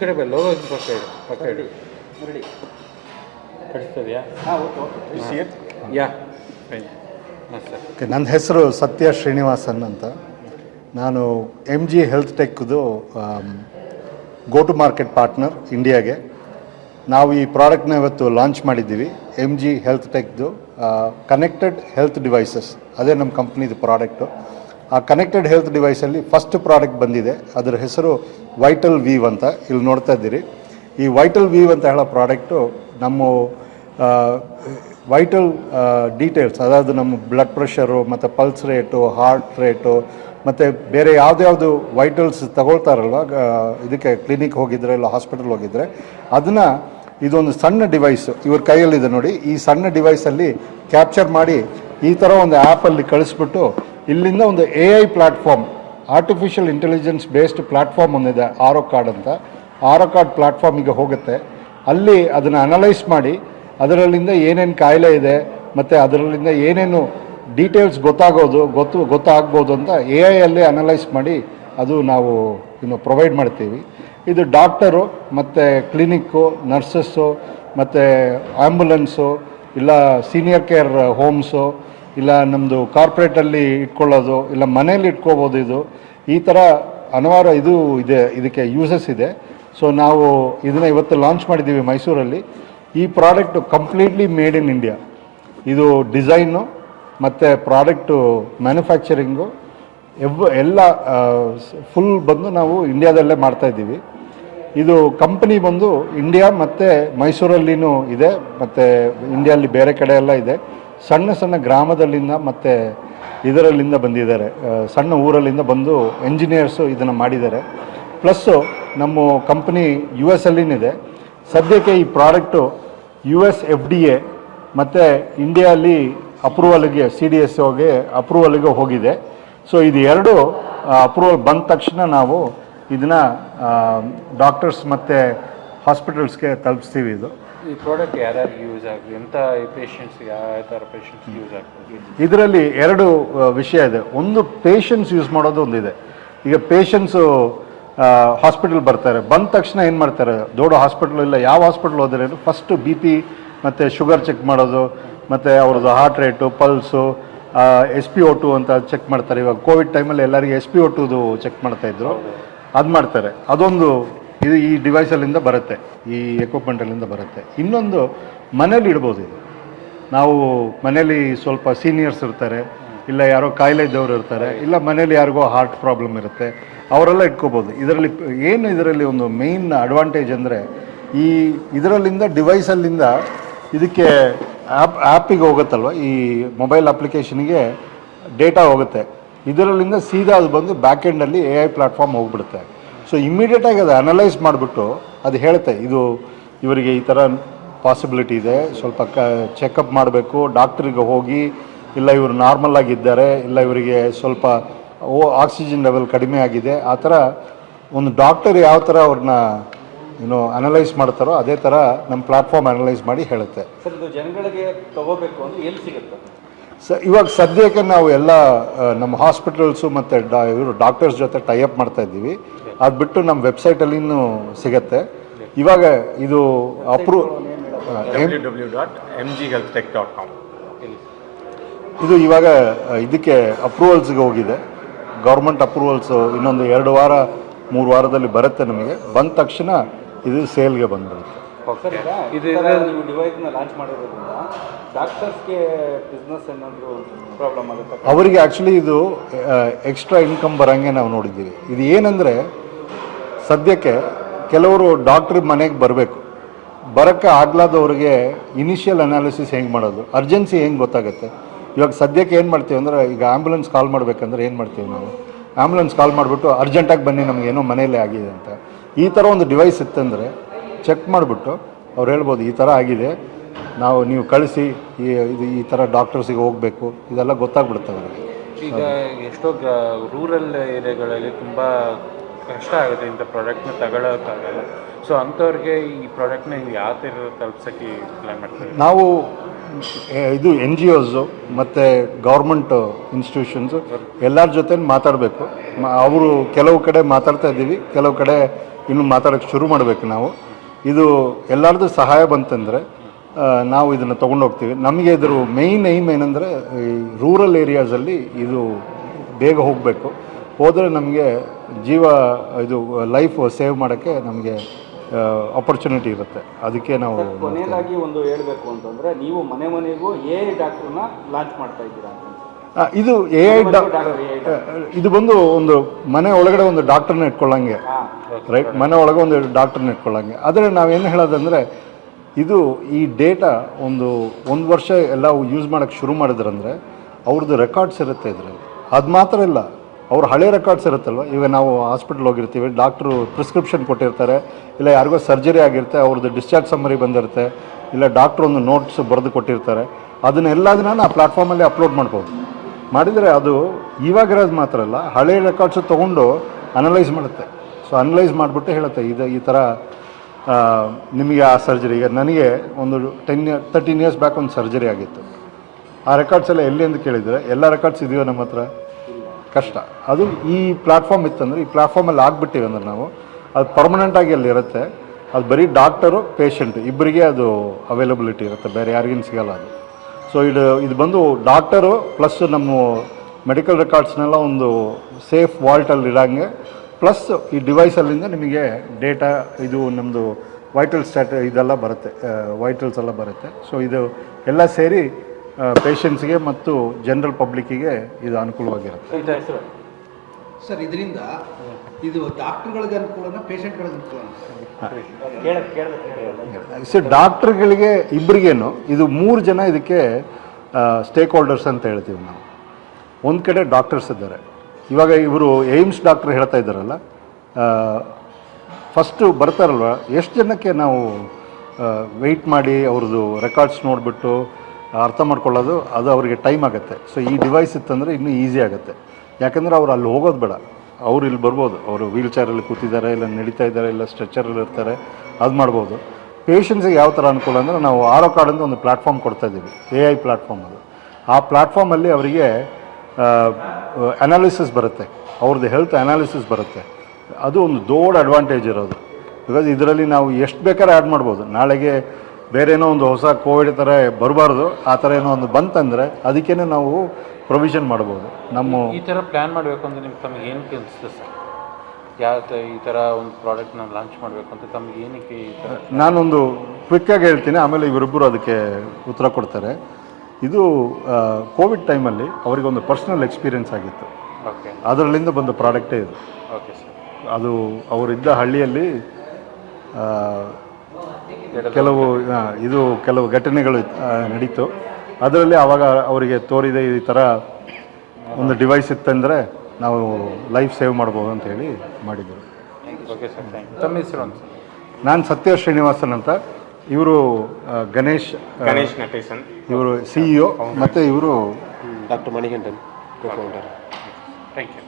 ಕಡೆ ಲೋಗೋ ಪಕ್ಕ ಇಡಿ ರೆಡಿ ಕಳಿಸ್ತದೆಯಾ? ಹಾಂ ಓಕೆ ಯಾ ಹಾಂ ಸರ್. ನನ್ನ ಹೆಸರು ಸತ್ಯ ಶ್ರೀನಿವಾಸನ್ ಅಂತ. ನಾನು MG ಹೆಲ್ತ್ ಟೆಕ್ದು ಗೋ ಟು ಮಾರ್ಕೆಟ್ ಪಾರ್ಟ್ನರ್ ಇಂಡಿಯಾಗೆ. ನಾವು ಈ ಪ್ರಾಡಕ್ಟ್ನ ಇವತ್ತು ಲಾಂಚ್ ಮಾಡಿದ್ದೀವಿ. MG ಹೆಲ್ತ್ ಟೆಕ್ದು ಕನೆಕ್ಟೆಡ್ ಹೆಲ್ತ್ ಡಿವೈಸಸ್, ಅದೇ ನಮ್ಮ ಕಂಪ್ನಿದು ಪ್ರಾಡಕ್ಟು. ಆ ಕನೆಕ್ಟೆಡ್ ಹೆಲ್ತ್ ಡಿವೈಸಲ್ಲಿ ಫಸ್ಟ್ ಪ್ರಾಡಕ್ಟ್ ಬಂದಿದೆ. ಅದರ ಹೆಸರು ವೈಟಲ್ ವೀವ್ ಅಂತ. ಇಲ್ಲಿ ನೋಡ್ತಾ ಇದ್ದೀರಿ. ಈ ವೈಟಲ್ ವೀವ್ ಅಂತ ಹೇಳೋ ಪ್ರಾಡಕ್ಟು ನಮ್ಮ ವೈಟಲ್ ಡೀಟೇಲ್ಸ್, ಅದಾವುದು ನಮ್ಮ ಬ್ಲಡ್ ಪ್ರೆಷರು ಮತ್ತು ಪಲ್ಸ್ ರೇಟು, ಹಾರ್ಟ್ ರೇಟು ಮತ್ತು ಬೇರೆ ಯಾವುದ್ಯಾವುದು ವೈಟಲ್ಸ್ ತಗೊಳ್ತಾರಲ್ವ, ಇದಕ್ಕೆ ಕ್ಲಿನಿಕ್ ಹೋಗಿದ್ರೆ ಇಲ್ಲ ಹಾಸ್ಪಿಟಲ್ ಹೋಗಿದ್ರೆ, ಅದನ್ನು ಇದೊಂದು ಸಣ್ಣ ಡಿವೈಸು ಇವ್ರ ಕೈಯಲ್ಲಿದೆ ನೋಡಿ. ಈ ಸಣ್ಣ ಡಿವೈಸಲ್ಲಿ ಕ್ಯಾಪ್ಚರ್ ಮಾಡಿ ಈ ಥರ ಒಂದು ಆ್ಯಪಲ್ಲಿ ಕಳಿಸ್ಬಿಟ್ಟು ಇಲ್ಲಿಂದ ಒಂದು AI platform, artificial intelligence based platform ಒಂದಿದೆ, ಆರೋ ಕಾರ್ಡ್ ಅಂತ. ಆರೋ ಕಾರ್ಡ್ ಪ್ಲ್ಯಾಟ್ಫಾರ್ಮಿಗೆ ಹೋಗುತ್ತೆ. ಅಲ್ಲಿ ಅದನ್ನು ಅನಲೈಸ್ ಮಾಡಿ ಅದರಲ್ಲಿಂದ ಏನೇನು ಕಾಯಿಲೆ ಇದೆ ಮತ್ತು ಅದರಲ್ಲಿಂದ ಏನೇನು ಡೀಟೇಲ್ಸ್ ಗೊತ್ತಾಗ್ಬೋದು ಅಂತ AI ಅಲ್ಲೇ ಅನಲೈಸ್ ಮಾಡಿ ಅದು ನಾವು ಪ್ರೊವೈಡ್ ಮಾಡ್ತೀವಿ. ಇದು ಡಾಕ್ಟರು ಮತ್ತು ಕ್ಲಿನಿಕ್ಕು, ನರ್ಸಸ್ಸು ಮತ್ತು ಆ್ಯಂಬುಲೆನ್ಸು, ಇಲ್ಲ ಸೀನಿಯರ್ ಕೇರ್ ಹೋಮ್ಸು, ಇಲ್ಲ ನಮ್ಮದು ಕಾರ್ಪೊರೇಟಲ್ಲಿ ಇಟ್ಕೊಳ್ಳೋದು, ಇಲ್ಲ ಮನೇಲಿ ಇಟ್ಕೋಬೋದು. ಈ ಥರ ಹಲವಾರು ಇದು ಇದೆ, ಇದಕ್ಕೆ ಯೂಸಸ್ ಇದೆ. ಸೊ ನಾವು ಇದನ್ನು ಇವತ್ತು ಲಾಂಚ್ ಮಾಡಿದ್ದೀವಿ ಮೈಸೂರಲ್ಲಿ. ಈ product completely made in India. ಇದು ಡಿಸೈನು ಮತ್ತು ಪ್ರಾಡಕ್ಟು ಮ್ಯಾನುಫ್ಯಾಕ್ಚರಿಂಗು ಎಲ್ಲ ಫುಲ್ ಬಂದು ನಾವು ಇಂಡಿಯಾದಲ್ಲೇ ಮಾಡ್ತಾಯಿದ್ದೀವಿ. ಇದು ಕಂಪನಿ ಬಂದು ಇಂಡಿಯಾ ಮತ್ತು ಮೈಸೂರಲ್ಲಿನೂ ಇದೆ, ಮತ್ತು ಇಂಡಿಯಲ್ಲಿ ಬೇರೆ ಕಡೆ ಎಲ್ಲ ಇದೆ. ಸಣ್ಣ ಸಣ್ಣ ಗ್ರಾಮದಲ್ಲಿಂದ ಮತ್ತು ಇದರಲ್ಲಿಂದ ಬಂದಿದ್ದಾರೆ, ಸಣ್ಣ ಊರಲ್ಲಿಂದ ಬಂದು ಎಂಜಿನಿಯರ್ಸು ಇದನ್ನು ಮಾಡಿದ್ದಾರೆ. ಪ್ಲಸ್ಸು ನಮ್ಮ ಕಂಪ್ನಿ US ಅಲ್ಲಿನಿದೆ. ಸದ್ಯಕ್ಕೆ ಈ ಪ್ರಾಡಕ್ಟು US FDA ಮತ್ತು ಇಂಡಿಯಾಲಿ ಅಪ್ರೂವಲ್ಗೆ CDSOಗೆ ಅಪ್ರೂವಲ್ಗೆ ಹೋಗಿದೆ. ಸೊ ಇದು ಎರಡು ಅಪ್ರೂವಲ್ ಬಂದ ತಕ್ಷಣ ನಾವು ಇದನ್ನು ಡಾಕ್ಟರ್ಸ್ ಮತ್ತು ಹಾಸ್ಪಿಟಲ್ಸ್ಗೆ ತಲುಪಿಸ್ತೀವಿ. ಈ ಪ್ರಾಡಕ್ಟ್ ಯಾರ್ಯಾರಿಗೆ ಯೂಸ್ ಆಗುತ್ತೆ, ಎಂಥ ಪೇಷಂಟ್ಸ್, ಯಾವ ಥರ ಪೇಷಂಟ್ಸ್ ಯೂಸ್ ಆಗ್ತದೆ? ಇದರಲ್ಲಿ ಎರಡು ವಿಷಯ ಇದೆ. ಒಂದು ಪೇಷಂಟ್ಸ್ ಯೂಸ್ ಮಾಡೋದು ಒಂದಿದೆ. ಈಗ ಪೇಷಂಟ್ಸು ಹಾಸ್ಪಿಟಲ್ ಬರ್ತಾರೆ, ಬಂದ ತಕ್ಷಣ ಏನು ಮಾಡ್ತಾರೆ, ದೊಡ್ಡ ಹಾಸ್ಪಿಟಲ್ ಇಲ್ಲ ಯಾವ ಹಾಸ್ಪಿಟಲ್ ಹೋದ್ರೆ ಫಸ್ಟು BP ಮತ್ತು ಶುಗರ್ ಚೆಕ್ ಮಾಡೋದು, ಮತ್ತು ಅವ್ರದ್ದು ಹಾರ್ಟ್ ರೇಟು, ಪಲ್ಸು, SpO2 ಅಂತ ಚೆಕ್ ಮಾಡ್ತಾರೆ. ಇವಾಗ ಕೋವಿಡ್ ಟೈಮಲ್ಲಿ ಎಲ್ಲರಿಗೆ SpO2 ಚೆಕ್ ಮಾಡ್ತಾಯಿದ್ರು, ಅದು ಮಾಡ್ತಾರೆ. ಅದೊಂದು ಇದು ಈ ಡಿವೈಸಲ್ಲಿಂದ ಬರುತ್ತೆ, ಈ ಎಕ್ವಿಪ್ಮೆಂಟಲ್ಲಿಂದ ಬರುತ್ತೆ. ಇನ್ನೊಂದು ಮನೇಲಿ ಇಡ್ಬೋದು. ಇದು ನಾವು ಮನೇಲಿ ಸ್ವಲ್ಪ ಸೀನಿಯರ್ಸ್ ಇರ್ತಾರೆ, ಇಲ್ಲ ಯಾರೋ ಕಾಯಿಲೆ ಇದ್ದವರು ಇರ್ತಾರೆ, ಇಲ್ಲ ಮನೇಲಿ ಯಾರಿಗೋ ಹಾರ್ಟ್ ಪ್ರಾಬ್ಲಮ್ ಇರುತ್ತೆ, ಅವರೆಲ್ಲ ಇಟ್ಕೋಬೋದು. ಇದರಲ್ಲಿ ಒಂದು ಮೇಯ್ನ್ ಅಡ್ವಾಂಟೇಜ್ ಅಂದರೆ ಇದರಲ್ಲಿಂದ ಡಿವೈಸಲ್ಲಿಂದ ಇದಕ್ಕೆ ಆ್ಯಪಿಗೆ ಹೋಗುತ್ತಲ್ವ, ಈ ಮೊಬೈಲ್ ಅಪ್ಲಿಕೇಶನ್ಗೆ ಡೇಟಾ ಹೋಗುತ್ತೆ. ಇದರಲ್ಲಿಂದ ಸೀದಾ ಅದು ಬಂದು ಬ್ಯಾಕ್ ಎಂಡಲ್ಲಿ AI ಪ್ಲ್ಯಾಟ್ಫಾರ್ಮ್ ಹೋಗ್ಬಿಡುತ್ತೆ. ಸೊ ಇಮ್ಮಿಡಿಯೇಟಾಗಿ ಅದು ಅನಲೈಸ್ ಮಾಡಿಬಿಟ್ಟು ಅದು ಹೇಳುತ್ತೆ, ಇದು ಇವರಿಗೆ ಈ ಥರ ಪಾಸಿಬಿಲಿಟಿ ಇದೆ, ಸ್ವಲ್ಪ ಚೆಕಪ್ ಮಾಡಬೇಕು, ಡಾಕ್ಟ್ರಿಗೆ ಹೋಗಿ, ಇಲ್ಲ ಇವರು ನಾರ್ಮಲ್ ಆಗಿದ್ದಾರೆ, ಇಲ್ಲ ಇವರಿಗೆ ಸ್ವಲ್ಪ ಆಕ್ಸಿಜನ್ ಲೆವೆಲ್ ಕಡಿಮೆ ಆಗಿದೆ. ಆ ಥರ ಒಂದು ಡಾಕ್ಟರ್ ಯಾವ ಥರ ಅವ್ರನ್ನ ಅನಲೈಸ್ ಮಾಡ್ತಾರೋ ಅದೇ ಥರ ನಮ್ಮ ಪ್ಲ್ಯಾಟ್ಫಾರ್ಮ್ ಅನಲೈಸ್ ಮಾಡಿ ಹೇಳುತ್ತೆ. ಸರ್, ಇದು ಜನಗಳಿಗೆ ತಗೋಬೇಕು ಅಂದರೆ ಎಲ್ಲಿ ಸಿಗುತ್ತೆ? ಇವಾಗ ಸದ್ಯಕ್ಕೆ ನಾವು ಎಲ್ಲ ನಮ್ಮ ಹಾಸ್ಪಿಟಲ್ಸು ಮತ್ತು ಇವರು ಡಾಕ್ಟರ್ಸ್ ಜೊತೆ ಟೈಅಪ್ ಮಾಡ್ತಾ ಇದ್ದೀವಿ. ಅದು ಬಿಟ್ಟು ನಮ್ಮ ವೆಬ್ಸೈಟಲ್ಲಿನೂ ಸಿಗುತ್ತೆ. ಇವಾಗ ಇದು www.mghealthtech.com ಇದು ಇವಾಗ ಇದಕ್ಕೆ ಅಪ್ರೂವಲ್ಸ್ಗೆ ಹೋಗಿದೆ. ಗೌರ್ಮೆಂಟ್ ಅಪ್ರೂವಲ್ಸು ಇನ್ನೊಂದು 2 ವಾರ 3 ವಾರದಲ್ಲಿ ಬರುತ್ತೆ. ನಮಗೆ ಬಂದ ತಕ್ಷಣ ಇದು ಸೇಲ್ಗೆ ಬಂದ್ಬಿಡುತ್ತೆ. ಇದು ನೀವು ಡಿವೈಸ್ನ ಲಾಂಚ್ ಮಾಡಿರೋದ್ರಿಂದ ಡಾಕ್ಟರ್ಸ್ಗೆ ಬಿಸ್ನೆಸ್ ಏನಾದರೂ ಪ್ರಾಬ್ಲಮ್ ಆಗುತ್ತೆ? ಅವರಿಗೆ ಆ್ಯಕ್ಚುಲಿ ಇದು ಎಕ್ಸ್ಟ್ರಾ ಇನ್ಕಮ್ ಬರೋಂಗೆ ನಾವು ನೋಡಿದ್ದೀವಿ. ಇದು ಏನಂದರೆ, ಸದ್ಯಕ್ಕೆ ಕೆಲವರು ಡಾಕ್ಟ್ರ್ ಮನೆಗೆ ಬರೋಕ್ಕೆ ಆಗ್ಲಾದವ್ರಿಗೆ ಇನಿಷಿಯಲ್ ಅನಾಲಿಸಿಸ್ ಹೆಂಗೆ ಮಾಡೋದು, ಅರ್ಜೆನ್ಸಿ ಹೆಂಗೆ ಗೊತ್ತಾಗುತ್ತೆ. ಇವಾಗ ಸದ್ಯಕ್ಕೆ ಏನು ಮಾಡ್ತೀವಿ ಅಂದರೆ, ಈಗ ಆ್ಯಂಬುಲೆನ್ಸ್ ಕಾಲ್ ಮಾಡಬೇಕಂದ್ರೆ ಏನು ಮಾಡ್ತೀವಿ ನಾವು, ಆ್ಯಂಬುಲೆನ್ಸ್ ಕಾಲ್ ಮಾಡಿಬಿಟ್ಟು ಅರ್ಜೆಂಟಾಗಿ ಬನ್ನಿ ನಮಗೇನೋ ಮನೆಯಲ್ಲೇ ಆಗಿದೆ ಅಂತ. ಈ ಥರ ಒಂದು ಡಿವೈಸ್ ಇತ್ತಂದರೆ ಚೆಕ್ ಮಾಡಿಬಿಟ್ಟು ಅವ್ರು ಹೇಳ್ಬೋದು, ಈ ಥರ ಆಗಿದೆ, ನೀವು ಕಳಿಸಿ, ಈ ಥರ ಡಾಕ್ಟರ್ಸಿಗೆ ಹೋಗಬೇಕು, ಇದೆಲ್ಲ ಗೊತ್ತಾಗ್ಬಿಡುತ್ತೆ ಅವರಿಗೆ. ಈಗ ಎಷ್ಟೋ ರೂರಲ್ ಏರಿಯಾಗಳಲ್ಲಿ ತುಂಬ ಕಷ್ಟ ಆಗುತ್ತೆ ಇಂಥ ಪ್ರಾಡಕ್ಟ್ನ ತಗೊಳ್ಳೋಕ್ಕಾಗಲ್ಲ. ಸೊ ಅಂಥವ್ರಿಗೆ ಈ ಪ್ರಾಡಕ್ಟ್ನ ಯಾವ ಥರ ತಲುಪ್ಸೋಕ್ಕೆ ಪ್ಲ್ಯಾನ್ ಮಾಡ್ತೀವಿ? ನಾವು ಇದು NGOs ಮತ್ತು ಗೌರ್ಮೆಂಟ್ ಇನ್ಸ್ಟಿಟ್ಯೂಷನ್ಸು ಎಲ್ಲರ ಜೊತೆ ಮಾತಾಡಬೇಕು. ಅವರು ಕೆಲವು ಕಡೆ ಮಾತಾಡ್ತಾ ಇದ್ದೀವಿ, ಕೆಲವು ಕಡೆ ಇನ್ನು ಮಾತಾಡೋಕ್ಕೆ ಶುರು ಮಾಡಬೇಕು ನಾವು. ಇದು ಎಲ್ಲರದ್ದು ಸಹಾಯ ಬಂತಂದರೆ ನಾವು ಇದನ್ನು ತೊಗೊಂಡೋಗ್ತೀವಿ. ನಮಗೆ ಇದ್ರ ಮೇಯ್ನ್ ಏಮ್ ಏನಂದರೆ ಈ ರೂರಲ್ ಏರಿಯಾಸಲ್ಲಿ ಇದು ಬೇಗ ಹೋಗಬೇಕು. ಹೋದರೆ ನಮಗೆ ಇದು ಲೈಫ್ ಸೇವ್ ಮಾಡೋಕ್ಕೆ ನಮಗೆ ಆಪರ್ಚುನಿಟಿ ಇರುತ್ತೆ. ಅದಕ್ಕೆ ನಾವು ಕೊನೆಯದಾಗಿ ಒಂದು ಹೇಳಬೇಕು ಅಂತಂದರೆ, ನೀವು ಮನೆ ಮನೆಗೂ AI ಡಾಕ್ಟ್ರನ್ನ ಲಾಂಚ್ ಮಾಡ್ತಾ ಇದ್ದೀರಾ ಅಂತ. ಇದು AI ಇದು ಬಂದು ಒಂದು ಮನೆ ಒಳಗಡೆ ಒಂದು ಡಾಕ್ಟರ್ನ ಇಟ್ಕೊಳ್ಳಂಗೆ, ರೈಟ್? ಮನೆ ಒಳಗೆ ಒಂದು ಡಾಕ್ಟರ್ನ ಇಟ್ಕೊಳ್ಳಂಗೆ. ಆದರೆ ನಾವೇನು ಹೇಳೋದಂದರೆ, ಇದು ಈ ಡೇಟಾ ಒಂದು ವರ್ಷ ಎಲ್ಲ ಯೂಸ್ ಮಾಡೋಕ್ಕೆ ಶುರು ಮಾಡಿದ್ರಂದರೆ ಅವ್ರದ್ದು ರೆಕಾರ್ಡ್ಸ್ ಇರುತ್ತೆ ಇದರಲ್ಲಿ. ಅದು ಮಾತ್ರ ಇಲ್ಲ, ಅವ್ರ ಹಳೆ ರೆಕಾರ್ಡ್ಸ್ ಇರುತ್ತಲ್ವ. ಈಗ ನಾವು ಹಾಸ್ಪಿಟ್ಲ್ ಹೋಗಿರ್ತೀವಿ, ಡಾಕ್ಟ್ರು ಪ್ರಿಸ್ಕ್ರಿಪ್ಷನ್ ಕೊಟ್ಟಿರ್ತಾರೆ, ಇಲ್ಲ ಯಾರಿಗೋ ಸರ್ಜರಿ ಆಗಿರುತ್ತೆ, ಅವ್ರದ್ದು ಡಿಸ್ಚಾರ್ಜ್ ಸಮ್ಮರಿ ಬಂದಿರುತ್ತೆ, ಇಲ್ಲ ಡಾಕ್ಟ್ರು ಒಂದು ನೋಟ್ಸ್ ಬರೆದು ಕೊಟ್ಟಿರ್ತಾರೆ. ಅದನ್ನೆಲ್ಲದನ್ನ ಆ ಪ್ಲ್ಯಾಟ್ಫಾರ್ಮಲ್ಲಿ ಅಪ್ಲೋಡ್ ಮಾಡ್ಬೋದು. ಮಾಡಿದರೆ ಅದು ಇವಾಗಿರೋದು ಮಾತ್ರ ಅಲ್ಲ, ಹಳೆ ರೆಕಾರ್ಡ್ಸು ತೊಗೊಂಡು ಅನಲೈಸ್ ಮಾಡುತ್ತೆ. ಸೊ ಅನಲೈಸ್ ಮಾಡಿಬಿಟ್ಟು ಹೇಳುತ್ತೆ, ಈ ಥರ ನಿಮಗೆ ಆ ಸರ್ಜರಿ. ಈಗ ನನಗೆ ಒಂದು 13 ಇಯರ್ಸ್ ಬ್ಯಾಕ್ ಒಂದು ಸರ್ಜರಿ ಆಗಿತ್ತು. ಆ ರೆಕಾರ್ಡ್ಸ್ ಎಲ್ಲ ಎಲ್ಲಿ ಅಂತ ಕೇಳಿದರೆ, ಎಲ್ಲ ರೆಕಾರ್ಡ್ಸ್ ಇದೆಯೋ ನಮ್ಮ ಹತ್ರ? ಕಷ್ಟ. ಅದು ಈ ಪ್ಲ್ಯಾಟ್ಫಾರ್ಮ್ ಇತ್ತಂದರೆ, ಈ ಪ್ಲ್ಯಾಟ್ಫಾರ್ಮಲ್ಲಿ ಆಗಿಬಿಟ್ಟಿವಿ ಅಂದರೆ ನಾವು, ಅದು ಪರ್ಮನೆಂಟಾಗಿ ಅಲ್ಲಿ ಇರುತ್ತೆ. ಅದು ಬರೀ ಡಾಕ್ಟರು ಪೇಷಂಟ್ ಇಬ್ಬರಿಗೆ ಅದು ಅವೈಲಬಿಲಿಟಿ ಇರುತ್ತೆ, ಬೇರೆ ಯಾರಿಗೇನು ಸಿಗೋಲ್ಲ ಅದು. ಸೊ ಇದು ಬಂದು ಡಾಕ್ಟರು ಪ್ಲಸ್ ನಮ್ಮ ಮೆಡಿಕಲ್ ರೆಕಾರ್ಡ್ಸ್ನೆಲ್ಲ ಒಂದು ಸೇಫ್ ವಾಲ್ಟಲ್ಲಿ ಇಡಂಗೆ, ಪ್ಲಸ್ ಈ ಡಿವೈಸಲ್ಲಿಂದ ನಿಮಗೆ ಡೇಟಾ, ಇದು ನಮ್ಮದು ವೈಟಲ್ ಇದೆಲ್ಲ ಬರುತ್ತೆ, ವೈಟಲ್ಸ್ ಎಲ್ಲ ಬರುತ್ತೆ. ಸೊ ಇದು ಎಲ್ಲ ಸೇರಿ ಪೇಷಂಟ್ಸ್ಗೆ ಮತ್ತು ಜನರಲ್ ಪಬ್ಲಿಕ್ಕಿಗೆ ಇದು ಅನುಕೂಲವಾಗಿರುತ್ತೆ. ಸರ್, ಇದರಿಂದ ಇದು ಡಾಕ್ಟರ್ಗಳಿಗೆ ಅನುಕೂಲನ ಪೇಷಂಟ್ಗಳಿಗೆ ಅನುಕೂಲ? ಸರ್, ಡಾಕ್ಟ್ರುಗಳಿಗೆ ಇಬ್ಬರಿಗೇನು, ಇದು 3 ಜನ ಇದಕ್ಕೆ ಸ್ಟೇಕ್ ಹೋಲ್ಡರ್ಸ್ ಅಂತ ಹೇಳ್ತೀವಿ ನಾವು. ಒಂದು ಕಡೆ ಡಾಕ್ಟರ್ಸ್ ಇದ್ದಾರೆ. ಇವಾಗ ಇವರು ಏಮ್ಸ್ ಡಾಕ್ಟ್ರ್ ಹೇಳ್ತಾ ಇದ್ದಾರಲ್ಲ, ಫಸ್ಟು ಬರ್ತಾರಲ್ವ, ಎಷ್ಟು ಜನಕ್ಕೆ ನಾವು ವೆಯ್ಟ್ ಮಾಡಿ ಅವ್ರದ್ದು ರೆಕಾರ್ಡ್ಸ್ ನೋಡಿಬಿಟ್ಟು ಅರ್ಥ ಮಾಡ್ಕೊಳ್ಳೋದು, ಅದು ಅವರಿಗೆ ಟೈಮ್ ಆಗುತ್ತೆ. ಸೊ ಈ ಡಿವೈಸ್ ಇತ್ತಂದರೆ ಇನ್ನೂ ಈಸಿ ಆಗುತ್ತೆ. ಯಾಕಂದರೆ ಅವ್ರು ಅಲ್ಲಿ ಹೋಗೋದು ಬೇಡ, ಅವ್ರು ಇಲ್ಲಿ ಬರ್ಬೋದು. ಅವರು ವೀಲ್ ಚೇರಲ್ಲಿ ಕೂತಿದ್ದಾರೆ, ಇಲ್ಲ ನಡೀತಾ ಇದ್ದಾರೆ, ಇಲ್ಲ ಸ್ಟ್ರೆಚರಲ್ಲಿ ಇರ್ತಾರೆ, ಅದು ಮಾಡ್ಬೋದು. ಪೇಷಂಟ್ಸಿಗೆ ಯಾವ ಥರ ಅನುಕೂಲ ಅಂದರೆ, ನಾವು ಆರೋ ಕಾರ್ಡ್ ಅಂತ ಒಂದು ಪ್ಲ್ಯಾಟ್ಫಾರ್ಮ್ ಕೊಡ್ತಾಯಿದ್ದೀವಿ, AI ಪ್ಲ್ಯಾಟ್ಫಾರ್ಮ್ ಅದು. ಆ ಪ್ಲ್ಯಾಟ್ಫಾರ್ಮಲ್ಲಿ ಅವರಿಗೆ ಅನಾಲಿಸಿಸ್ ಬರುತ್ತೆ, ಅವ್ರದ್ದು ಹೆಲ್ತ್ ಅನಾಲಿಸಿಸ್ ಬರುತ್ತೆ. ಅದು ಒಂದು ದೊಡ್ಡ ಅಡ್ವಾಂಟೇಜ್ ಇರೋದು. ಬಿಕಾಸ್ ಇದರಲ್ಲಿ ನಾವು ಎಷ್ಟು ಬೇಕಾದ್ರೆ ಆ್ಯಡ್ ಮಾಡ್ಬೋದು. ನಾಳೆಗೆ ಬೇರೆ ಏನೋ ಒಂದು ಹೊಸ ಕೋವಿಡ್ ಥರ ಬರಬಾರ್ದು, ಆ ಥರ ಏನೋ ಒಂದು ಬಂತಂದರೆ ಅದಕ್ಕೇ ನಾವು ಪ್ರೊವಿಷನ್ ಮಾಡ್ಬೋದು. ಈ ಥರ ಪ್ಲ್ಯಾನ್ ಮಾಡಬೇಕು ಅಂದರೆ ತಮಗೆ ಏನಕ್ಕೆ ಅನಿಸುತ್ತೆ ಸರ್? ಈ ಥರ ಒಂದು ಪ್ರಾಡಕ್ಟ್ನ ಲಾಂಚ್ ಮಾಡಬೇಕು ಅಂತ ತಮಗೆ ಏನಕ್ಕೆ? ನಾನೊಂದು ಕ್ವಿಕ್ಕಾಗಿ ಹೇಳ್ತೀನಿ, ಆಮೇಲೆ ಇವರಿಬ್ಬರು ಅದಕ್ಕೆ ಉತ್ತರ ಕೊಡ್ತಾರೆ. ಇದು ಕೋವಿಡ್ ಟೈಮಲ್ಲಿ ಅವರಿಗೊಂದು ಪರ್ಸ್ನಲ್ ಎಕ್ಸ್ಪೀರಿಯೆನ್ಸ್ ಆಗಿತ್ತು. ಓಕೆ. ಅದರಲ್ಲಿಂದ ಬಂದ ಪ್ರಾಡಕ್ಟೇ ಇದು. Okay sir. ಅದು ಅವರಿದ್ದ ಹಳ್ಳಿಯಲ್ಲಿ ಕೆಲವು ಘಟನೆಗಳು ನಡೀತು. ಅದರಲ್ಲಿ ಆವಾಗ ಅವರಿಗೆ ತೋರಿದೆ, ಈ ಥರ ಒಂದು ಡಿವೈಸ್ ಇತ್ತಂದರೆ ನಾವು ಲೈಫ್ ಸೇವ್ ಮಾಡ್ಬೋದು ಅಂತ ಹೇಳಿ ಮಾಡಿದರು. Okay sir, thank you. ತಮ್ಮ ಹೆಸರು ಅಂತ? ನಾನು ಸತ್ಯ ಶ್ರೀನಿವಾಸನ್ ಅಂತ. ಇವರು ಗಣೇಶ್ ನಟೇಶನ್, ಇವರು CEO, ಮತ್ತು ಇವರು doctor Manikandan, co founder. Thank you.